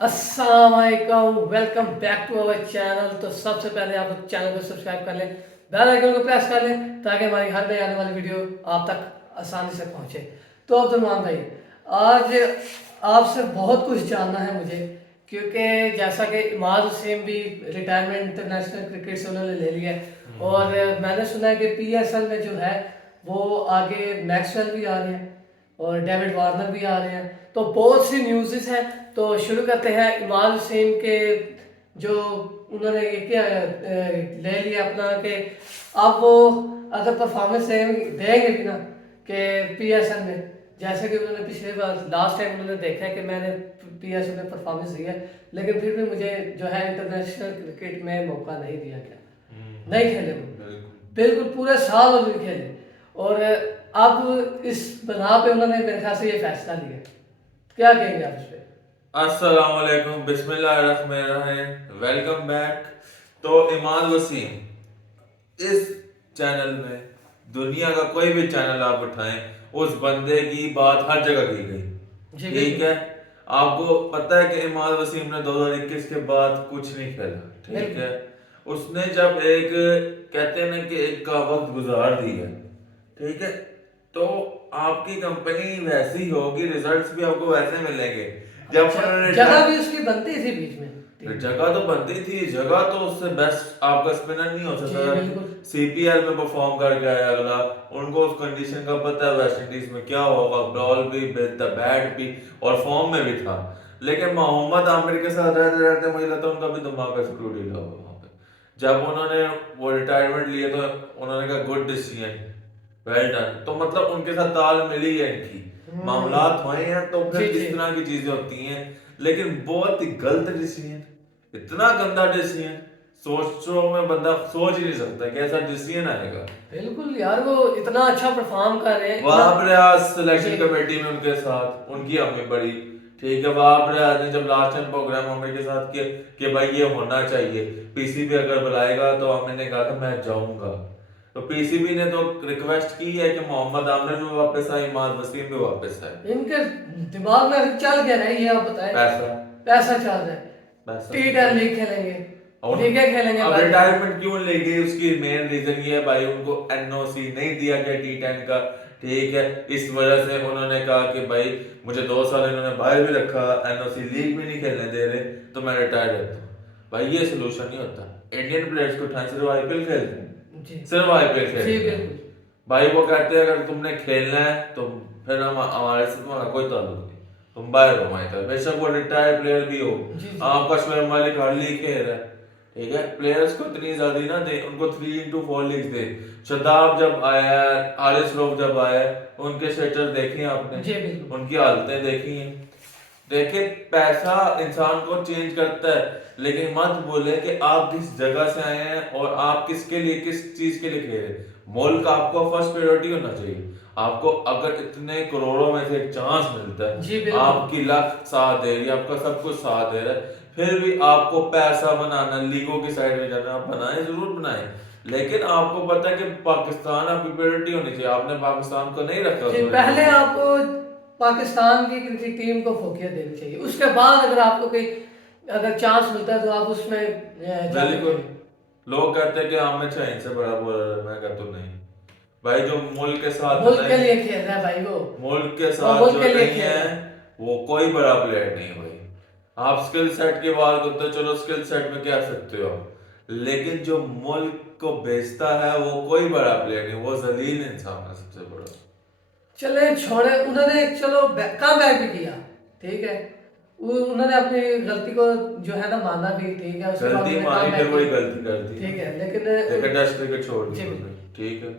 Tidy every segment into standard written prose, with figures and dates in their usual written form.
अस्सलाम वालेकुम, welcome back to our channel. तो सबसे पहले आप लोग चैनल को सब्सक्राइब कर लें, बेल आइकन को प्रेस कर लें ताकि हमारी हर नई आने वाली वीडियो आप तक आसानी से पहुंचे। तो अब्दुलरहमान भाई, आज आपसे बहुत कुछ जानना है मुझे, क्योंकि जैसा कि इमाद वसीम भी रिटायरमेंट इंटरनेशनल क्रिकेट से उन्होंने ले लिया है, और मैंने सुना है कि पीएसएल में जो है वो आगे मैक्सवेल भी आ रहे हैं और डेविड वार्नर भी आ रहे हैं। तो बहुत सी न्यूज़ हैं। तो शुरू करते हैं इमाद हुसैन के, जो उन्होंने ये क्या ले लिया अपना, कि अब वो अगर परफॉर्मेंस देंगे भी ना कि पीएसएल में, जैसे कि उन्होंने पिछले बार लास्ट टाइम उन्होंने देखा है कि मैंने पीएसएल में परफॉर्मेंस दी है, लेकिन फिर भी मुझे जो है इंटरनेशनल क्रिकेट में मौका नहीं दिया गया, नहीं खेले वो, बिल्कुल पूरे साल वो नहीं खेले। और अब इस बना पे उन्होंने मेरे ख्याल से ये फैसला लिया। क्या कहेंगे आप इस पे? अस्सलाम वालेकुम, बिस्मिल्लाहिर्रहमानिर्रहीम, वेलकम बैक। तो इमाद वसीम इस चैनल में, दुनिया का कोई भी चैनल आप उठाएं, उस बंदे की बात हर जगह की गई। जी ठीक बिल्कुल। है। आपको पता है कि इमाद वसीम ने 2021 के बाद कुछ नहीं खेला। ठीक बिल्कुल। है। उसने जब एक, कहते हैं ना कि एक का वक्त गुजार दिया, ठीक है, तो आपकी कंपनी वैसी होगी, रिजल्ट्स भी आपको वैसे मिलेंगे। जब उन्होंने जगह भी उसकी बनती थी बीच में टीम में। जगह तो बनती थी, जगह तो उससे बेस्ट आपका स्पिनर नहीं हो जी सकता। बिल्कुल। सीपीएल में परफॉर्म करके आया अगला, उनको उस कंडीशन का पता है वेस्ट इंडीज में क्या होगा, बॉल भी बेहतर, बैट भी, और फॉर्म में भी था। लेकिन मोहम्मद आमिर के साथ रहते रहते मुझे लगता है उनका भी दिमाग का स्क्रू ढीला हुआ वहाँ पे। जब उन्होंने वो रिटायरमेंट लिए तो उन्होंने कहा गुड डिसीजन, वेल डन। तो मतलब उनके साथ ताल मिली है इनकी, मामलात हुए हैं, तो जी फिर जी। इस तरह की चीजें होती हैं। लेकिन बहुत ही गलत डिसीजन, इतना गंदा डिसीजन, सोचो में बंदा सोच ही नहीं सकता कि ऐसा डिसीजन आएगा। बिल्कुल यार, वो इतना अच्छा परफॉर्म कर रहे हैं, इतना। वहाब रियाज सिलेक्शन जी कमेटी में उनके साथ उनकी अम्मी बड़ी, ठीक है, वहाब रियाज ने जब लास्ट टाइम प्रोग्राम अम्मी के साथ किया कि भाई ये होना चाहिए, पीसीबी अगर बुलाएगा तो अम्मी ने कहा था मैं जाऊंगा। तो पीसीबी ने तो रिक्वेस्ट की है कि मोहम्मद आमिर भी वापस आए, इमाद वसीम भी वापस आए। इनके दिमाग में चल क्या रहा है ये आप बताएं। पैसा, पैसा चल रहा है। पैसा टी सबसे। लीग खेलेंगे, और लीगें खेलेंगे अब बाहर जाके। रिटायरमेंट क्यों लेगी, उसकी मेन रीजन ये है भाई, उनको एनओसी नहीं दिया गया टी10 का। ठीक है। इस वजह से उन्होंने कहा कि भाई मुझे 2 साल इन्होंने बाहर भी रखा, एनओसी लीग भी नहीं खेलने दे रहे, तो मैं रिटायर रहता हूँ। भाई ये सोल्यूशन नहीं होता। इंडियन प्लेयर्स को उठाएं, सिर्फ आईपीएल खेलते हैं, जी सिर्फ आईपीएल जी खेलते हैं। बिल्कुल। भाई वो कहते हैं अगर तुमने खेलना है तो फिर हम हमारे से तुम्हारा कोई ताल्लुक नहीं, तुम बाहर हो हमारी तरफ, बेशक वो रिटायर्ड प्लेयर भी हो। जी जी। आपका शोएब मालिक हर लीग खेल रहा है। ठीक है, प्लेयर्स को इतनी ज्यादा ना दे, उनको 3x4 लीग दे। शदाब जब आया है, हारिस रऊफ जब आया है, उनके सेटर देखे हैं आपने, जी बिल्कुल। उनकी हालतें देखी हैं। देखिए, पैसा इंसान को चेंज करता है, लेकिन मत बोले कि आप किस जगह से आए हैं और आप किसके लिए, किस चीज के लिए खेल रहे हैं। मुल्क आपको फर्स्ट प्रायोरिटी होना चाहिए। आपको अगर इतने करोड़ों में से एक चांस मिलता जी है, बिल्कुल। आपकी लक साथ दे रही है, आपका सब कुछ साथ दे रहा है, फिर भी आपको पैसा बनाना, लीगों की साइड में जाना, आप बनाएं, जरूर बनाएं। लेकिन आपको पता है कि पाकिस्तान आपकी प्रायोरिटी होनी चाहिए, आपने पाकिस्तान को नहीं रखा जी, उस पहले प्रायोरिटी में। आपको पाकिस्तान की क्रिकेट टीम को फोकियत देनी चाहिए, उसके बाद अगर आपको कोई अगर चांस मिलता है तो आप उसमें जाके बिल्कुल। खेलें। लोग कहते हैं कि आमिर शाह इनसे बड़ा बॉलर है, मैं कहता हूँ नहीं। भाई जो मुल्क के साथ मुल्क के नहीं, लिए खेल रहा है भाई मुल्क के वो साथ मुल्क जो के लिए नहीं खेल है, रहा है। वो कोई बड़ा प्लेयर नहीं है भाई। आप स्किल सेट की बात करते हो, चलो स्किल सेट में कह सकते हो, लेकिन जो मुल्क को बेचता है वो कोई बड़ा प्लेयर नहीं, वो जलील इंसान है सबसे बड़ा। चले छोड़े, उन्होंने चलो कम बैक भी किया, ठीक है। उन्होंने अपनी गलती को जो है ना माना भी, ठीक है, उसके बाद गलती उन्होंने मानी, कम फिर बैक वही किया, गलती कर दी ना। ठीक है, लेकिन लेकिन टेस्ट क्रिकेट छोड़ दी जी उन्होंने। बिल्कुल। ठीक है।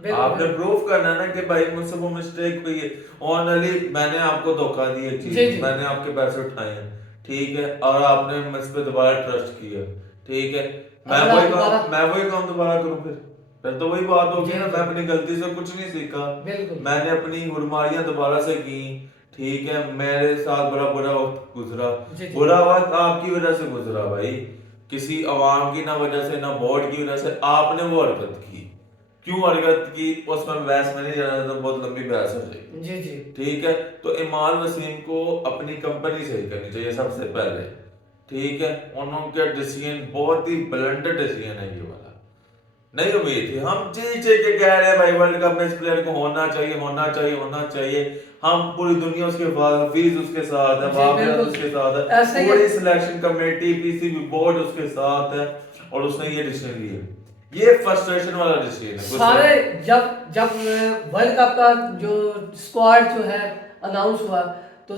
बिल्कुल आपने बिल्कुल। प्रूव करना है ना कि भाई मुझसे वो मिस्टेक हुई है। ओनली मैंने आपको धोखा दी एक चीज जी में, जी। मैंने आपके पैसे उठाए हैं, ठीक है, और आपने मुझ पे दोबारा ट्रस्ट किया, ठीक है। अगर आप दोबारा। मैं वही काम दोबारा करूं, फिर तो वही बात होगी जी ना, जी मैं अपनी गलती से कुछ नहीं सीखा। बिल्कुल। मैंने अपनी गुरमारियां दोबारा से की, ठीक है, मेरे साथ बड़ा बुरा वक्त गुजरा। जी जी। बुरा वक्त आपकी वजह से गुजरा भाई, किसी अवाम की ना वजह से, ना बोर्ड की वजह से, आपने वो हरकत की। क्यों हरकत की, उसमें बहस में नहीं जाना, तो बहुत लंबी बहस हो जाएगी। जी जी ठीक है, तो इमाल वसीम को अपनी कंपनी सही करनी चाहिए सबसे पहले। ठीक है, उनके डिसीजन बहुत ही ब्लंडर डिसीजन है ये वाला। नहीं उम्मीद थी, हम जी के कह रहे हैं भाई वर्ल्ड कप में इस प्लेयर को होना चाहिए, होना चाहिए, होना चाहिए। हम पूरी दुनिया उसके बाद, हफीज उसके साथ है, जी बाबर बिल्कुल उसके साथ है, ऐसे ही पूरी सिलेक्शन कमेटी, पीसीबी बोर्ड उसके साथ है, और उसने ये डिसीजन लिया। ये फ्रस्ट्रेशन वाला डिसीजन है, गुस्से सारे जब जब वर्ल्ड कप का जो स्क्वाड जो है अनाउंस हुआ, तो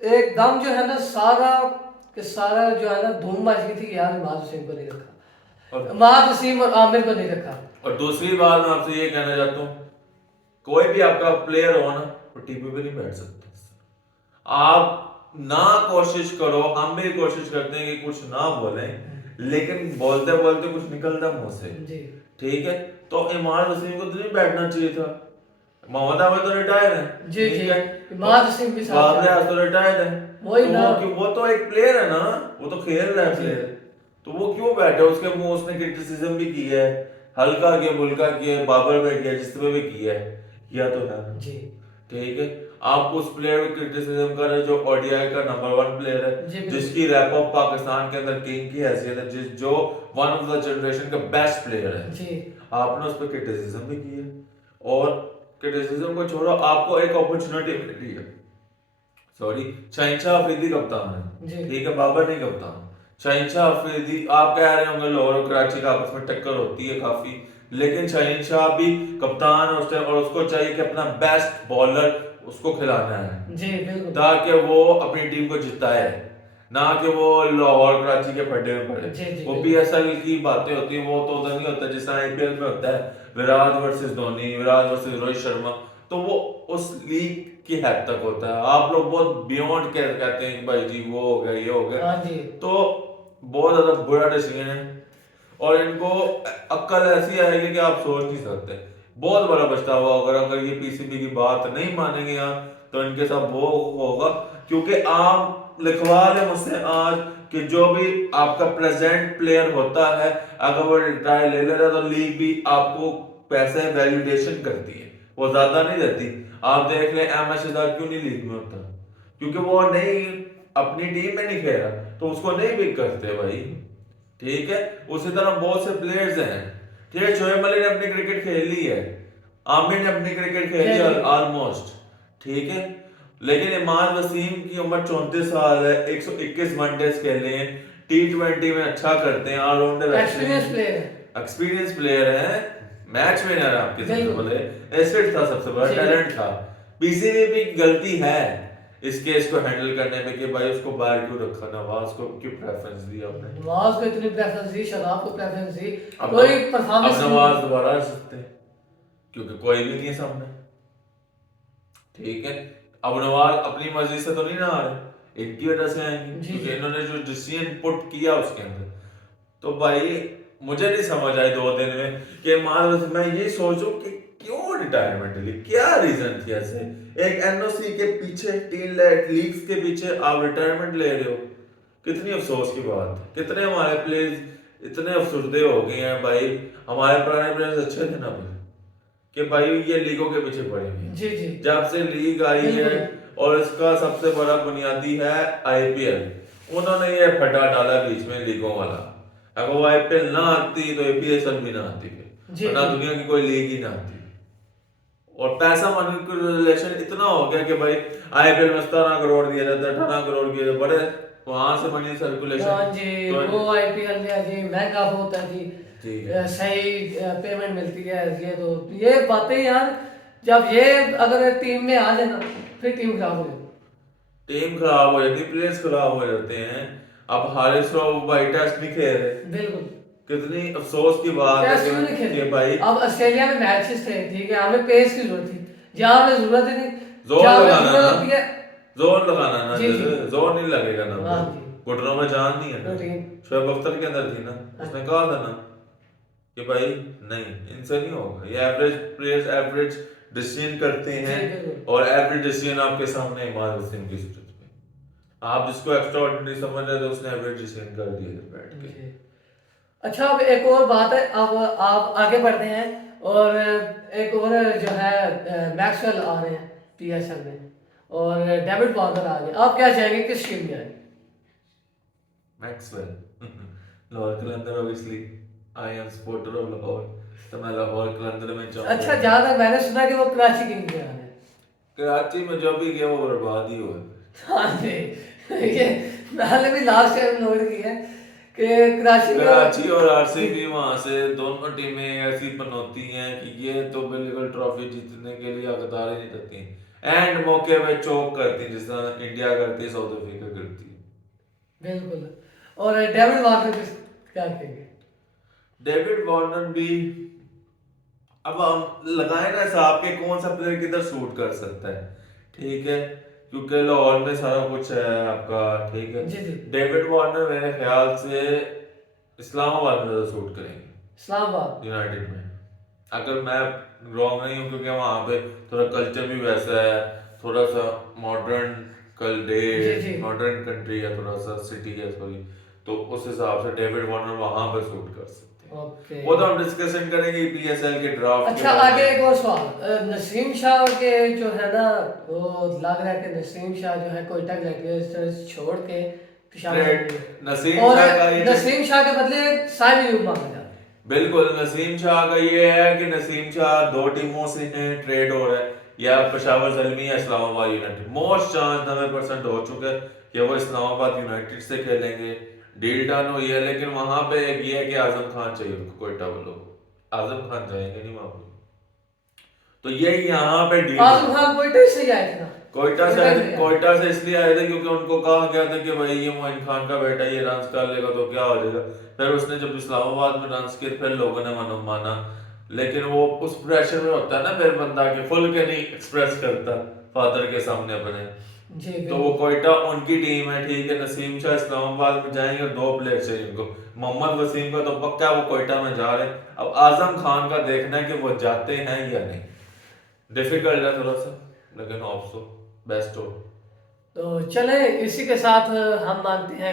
एकदम जो है ना सारा के सारा जो है ना धूम मच गई थी कि यार इमाद हुसैन को नहीं और रखा, इमाद वसीम और आमिर को नहीं रखा। और दूसरी बात मैं आपसे ये कहना चाहता हूँ, कोई भी आपका प्लेयर हो ना, वो टीवी पे नहीं बैठ सकता। आप ना कोशिश करो, हम भी कोशिश करते हैं कि कुछ ना बोलें, लेकिन बोलते बोलते कुछ निकलता मुंह से। जी ठीक है, तो इमाद वसीम को तो नहीं बैठना चाहिए था। मोहम्मद आमिर तो रिटायर है, जी ठीक जी है, इमाद वसीम के साथ बाबर चल आजम रहा तो रिटायर है, वही तो ना। वो क्यों, वो तो एक प्लेयर है ना, वो तो खेल रहा है जी प्लेयर, तो वो क्यों बैठे? उसके मुंह उसने क्रिटिसिज्म भी की है, हल्का किया, बुल्का किया, बाबर पे किया, जिस पे भी किया है, किया तो है ना। जी ठीक है, आप उस प्लेयर को क्रिटिसिज्म कर रहे हो जो ओडीआई का नंबर 1 प्लेयर है, जी बिल्कुल जिसकी रैप अप पाकिस्तान के अंदर किंग की हैसियत है, जिस जो वन ऑफ द जनरेशन का बेस्ट प्लेयर है, जी आपने उस पर क्रिटिसिज्म भी की है। और क्रिटिसिज्म को छोड़ो, आपको एक अपॉर्चुनिटी मिली है। सॉरी, शहनशाह अफरीदी कप्तान है, जी ठीक है, बाबर नहीं कप्तान। शहनशाह अफरीदी, आप कह रहे होंगे लाहौर और कराची का आपस में टक्कर होती है काफी, लेकिन शहनशाह भी कप्तान है उस टाइम, और उसको चाहिए कि अपना बेस्ट बॉलर उसको खिलाना है, जी बिल्कुल ताकि वो अपनी टीम को जिताए, ना कि वो लाहौर कराची के फड्डे में पड़े। जी जी वो बिल्कुल पीएसएल की बातें होती हैं, वो तो उधर नहीं होता जिस तरह आईपीएल में होता है, विराट वर्सेस धोनी, विराट वर्सेस रोहित शर्मा, तो वो उस लीग की हद तक होता है। आप लोग बहुत बियॉन्ड कहते हैं कि भाई जी वो हो गया, ये हो गया, हाँ जी तो बहुत ज्यादा बुरा डिसीजन है। और इनको अक्ल ऐसी आएगी कि आप सोच नहीं सकते, बहुत बड़ा पछतावा होगा अगर ये पीसीबी की बात नहीं मानेंगे यहाँ, तो इनके साथ वो होगा। क्योंकि आप लिखवा ले मुझसे आज कि जो भी आपका प्रेजेंट प्लेयर होता है, अगर वो रिटायर ले लेता है, तो लीग भी आपको पैसे वैल्यूडेशन करती है, वो ज्यादा नहीं देती। आप देख लें एम एस क्यों नहीं लीग में होता, क्योंकि वो नहीं, अपनी टीम में नहीं खेला, तो उसको नहीं पिक करते भाई। ठीक है, उसी तरह बहुत से प्लेयर्स हैं। ठीक है, शोएब अली ने अपनी क्रिकेट खेल ली है, आमिर ने अपनी क्रिकेट खेल ली खेल ली। ऑलमोस्ट, ठीक है, लेकिन इमाद वसीम की उम्र 34 साल है, 121 वनडेज खेले हैं, T20 में अच्छा करते हैं, ऑलराउंडर एक्सपीरियंस प्लेयर है एक्सपीरियंस प्लेयर है, मैच विनर आपके सबसे बिल्कुल बड़े, एसेट था, सबसे बड़ा जी टैलेंट था। पीसीबी भी गलती है इस केस को हैंडल करने में कि भाई उसको बाहर क्यों रखा, नवाज को क्यों प्रेफरेंस दी आपने। नवाज को इतनी प्रेफरेंस दी, शदाब को प्रेफरेंस दी, अब कोई अब परफॉर्मेंस नवाज दोबारा आ सकते हैं, क्योंकि कोई भी नहीं है सामने। ठीक है, अब नवाज अपनी मर्जी से तो नहीं ना आ रहे, इनकी वजह से आएंगे, जी क्योंकि जी इन्होंने जो डिसीजन पुट किया उसके अंदर। तो भाई मुझे नहीं समझ आई 2 दिन में कि मैं ये सोचूं कि क्यों रिटायरमेंट ली, क्या रीजन थी ऐसे। एक एनओसी के पीछे, 3 लीग्स के पीछे आप रिटायरमेंट ले रहे हो, कितनी अफसोस की बात है। कितने हमारे प्लेयर्स इतने अफसरदे हो गए हैं भाई, हमारे पुराने प्लेयर्स अच्छे थे ना भाई, कि भाई ये लीगों के पीछे पड़े हुए हैं। जी जी जब से लीग आई है, बिल्कुल और इसका सबसे बड़ा बुनियादी है आईपीएल, उन्होंने ये फटा डाला बीच में लीगों वाला। अगर वो आईपीएल ना आती तो एपीएल भी ना आती फिर, जी और ना जी दुनिया की कोई लीग ही ना आती। और पैसा मैनिपुलेशन इतना हो गया कि भाई आईपीएल में 17 करोड़ दिए जाते हैं, 18 करोड़ दिए, बड़े वहां से मनी सर्कुलेशन। हाँ जी तो वो आईपीएल में जी महंगा बहुत है जी, जी सही पेमेंट मिलती है, ये तो ये बातें यार, जब ये अगर टीम में आ जाए ना फिर टीम खराब हो जाती टीम खराब हो जाती, प्लेयर्स खराब हो जाते हैं। अब हारिस राव भाई टेस्ट नहीं खेल रहे, है। बिल्कुल कितनी अफसोस की बात है टेस्ट क्यों नहीं कि खेले, भाई अब ऑस्ट्रेलिया में मैचेस थे, ठीक है, हमें पेस की जरूरत थी, जहाँ हमें जरूरत ही नहीं, जोर जहाँ हमें लगाना जरूरत ना, होती है। जोर लगाना ना, जी जी जैसे जोर नहीं लगेगा ना, हाँ फिर जी घुटनों में जान नहीं है ना। रूटीन शोएब अख्तर के अंदर थी ना, उसने कहा था ना कि भाई नहीं, इनसे नहीं होगा, ये एवरेज प्लेयर्स एवरेज डिसीजन करते जी हैं, बिल्कुल और एवरेज डिसीजन आपके सामने इमाद वसीम की सूरत में, आप जिसको एक्स्ट्रा ऑर्डिनरी समझ रहे थे उसने एवरेज डिसीजन कर दिए थे बैठ के। जी। अच्छा अब एक और बात है, अब आप आगे बढ़ते हैं, और एक और जो है मैक्सवेल आ रहे हैं पीएसएल में, और डेविड वार्नर आ गए। आप क्या चाहेंगे किस टीम में आएंगे? Maxwell Lahore Qalandar obviously, I am supporter of Lahore, तो मैं लाहौर कलंदर में अच्छा, चाहूंगा। जहाँ तक मैंने सुना कि वो कराची किंग्स में आ रहे हैं। कराची में जो भी गया वो बर्बाद ही हुआ। हाँ जी, ये मैंने भी लास्ट टाइम नोट किया है कि कराची में कराची और आरसीबी वहां से दोनों टीमें ऐसी पनौती हैं कि ये तो बिल्कुल ट्रॉफी जीतने के लिए हकदार ही नहीं करती, एंड मौके पे चोक करती हैं, जिस तरह इंडिया करती है, साउथ अफ्रीका करती है। बिल्कुल। और डेविड वार्नर किस क्या कहेंगे? डेविड वार्नर भी, अब हम लगाए ना हिसाब के कौन सा प्लेयर किधर सूट कर सकता है, ठीक है, क्योंकि लाहौर में सारा कुछ है आपका, ठीक है। जी जी। डेविड वार्नर मेरे ख्याल से इस्लामाबाद में ज्यादा सूट करेंगे, इस्लामाबाद। यूनाइटेड में, अगर मैं रॉन्ग नहीं हूँ, क्योंकि वहाँ पे थोड़ा कल्चर भी वैसा है, थोड़ा सा मॉडर्न कल डे, जी जी। मॉडर्न कंट्री है, थोड़ा सा सिटी है सॉरी, तो उस हिसाब से डेविड वार्नर वहाँ पे सूट कर सकते हैं। ओके। वो तो हम डिस्कशन करेंगे पीएसएल के ड्राफ्ट अच्छा, आगे एक और सवाल। नसीम शाह के जो है ना, वो लग रहा है कि नसीम शाह जो है कोयटा ग्लैडिएटर्स छोड़ के पेशावर चले गए। नसीम और शाह का ये नसीम शाह के बदले साइड यूब मांगा जा रहा है। बिल्कुल, नसीम शाह का ये है कि नसीम शाह दो टीमों से हैं, ट्रेड हो रहा है, या पेशावर ज़ल्मी या इस्लामाबाद यूनाइटेड, मोस्ट चांस 90% हो चुका है कि वो इस्लामाबाद यूनाइटेड से खेलेंगे, डील डन हुई है, लेकिन वहां पे एक ये है कि आजम खान चाहिए उनको, कोयटा वालों को, आजम खान जाएंगे नहीं वहां पे, तो ये यहाँ पे डील है। आजम खान कोयटा से ही आए थे ना? कोयटा से इसलिए आए थे क्योंकि उनको कहा गया था कि भाई ये मोइन खान का बेटा, ये रन्स कर लेगा तो क्या हो जाएगा, फिर उसने जब इस्लामाबाद में रन्स किए फिर लोगों ने माना, लेकिन वो उस प्रेशर में होता है ना, फिर बंदा के खुल के नहीं एक्सप्रेस करता फादर के सामने अपने, जी तो वो कोयटा उनकी टीम है, ठीक है। नसीम शाह इस्लामाबाद में जाएंगे, दो प्लेयर चाहिए उनको, मोहम्मद वसीम का तो पक्का वो कोयटा में जा रहे हैं, अब आजम खान का देखना है कि वो जाते हैं या नहीं, डिफिकल्ट है थोड़ा सा, लेकिन होप सो बेस्ट हो। तो चले इसी के साथ हम मानते हैं